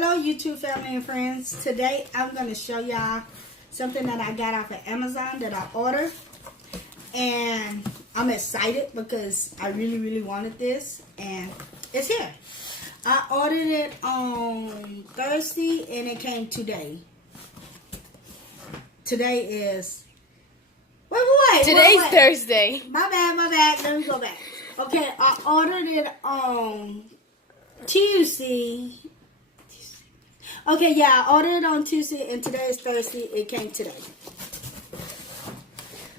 Hello YouTube family and friends. Today I'm going to show y'all something that I got off of Amazon that I ordered. And I'm excited because I really wanted this and it's here. I ordered it on Thursday and it came today. Today is... Wait. Today's Thursday. My bad. Let me go back. Okay, I ordered it on Tuesday. Okay, yeah, I ordered it on Tuesday and today is Thursday. It came today.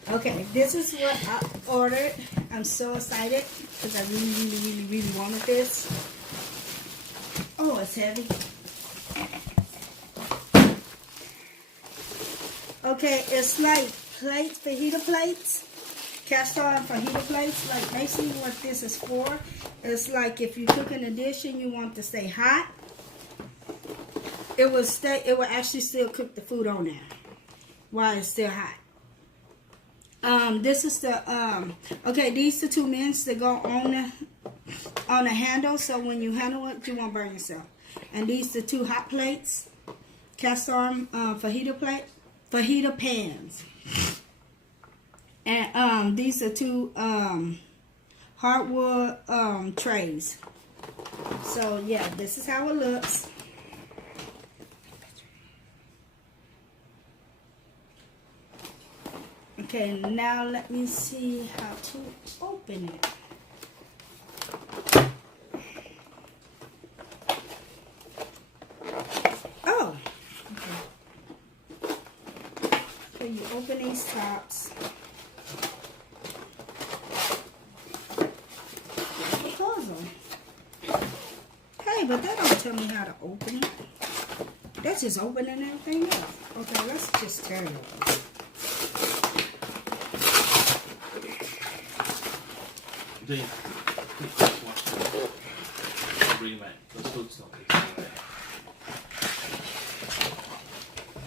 Okay, this is what I ordered. I'm so excited because I really wanted this. Oh, it's heavy. Okay, it's like plates, fajita plates. Cast iron fajita plates. Like basically what this is for is like if you cook in a dish and you want to stay hot. It will actually still cook the food on there while it's still hot. This is the okay, these are two mints that go on the handle, so when you handle it you won't burn yourself. And these are two hot plates, cast iron fajita pans. And these are two hardwood trays. So yeah, this is how it looks. Okay, now let me see how to open it. Oh, okay. So you open these tops. Puzzle. Hey, but that don't tell me how to open it. That's just opening everything else. Okay, let's just tear it open.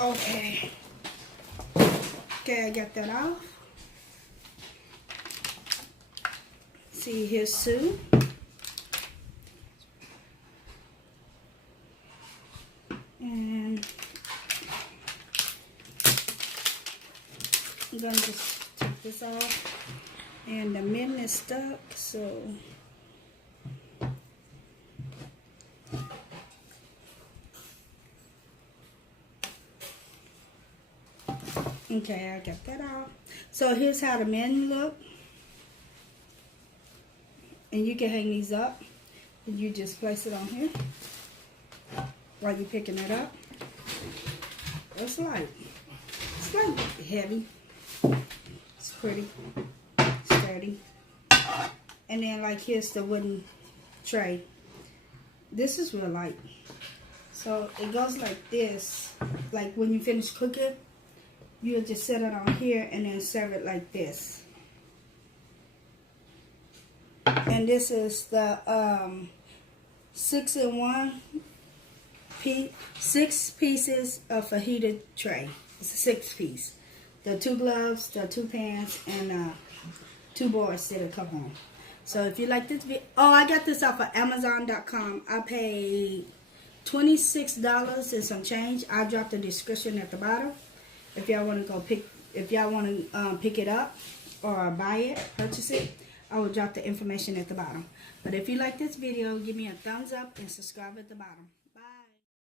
Okay. Okay, I got that off. See, here's Sue. And I'm gonna just take this off. And the mint is stuck, so okay, I got that off. So here's how the mint look. And you can hang these up. And you just place it on here while you're picking it up. It's like heavy. It's pretty. Sturdy. And then like here's the wooden tray. This is real light. So it goes like this. Like when you finish cooking, you'll just set it on here and then serve it like this. And this is the 6-in-1 6 pieces of fajita tray. It's a 6-piece. The 2 gloves, the 2 pans, and 2 boards that'll come home. So if you like this video, oh, I got this off of Amazon.com. I paid $26 and some change. I dropped the description at the bottom. If y'all want to pick it up or buy it, purchase it, I will drop the information at the bottom. But if you like this video, give me a thumbs up and subscribe at the bottom.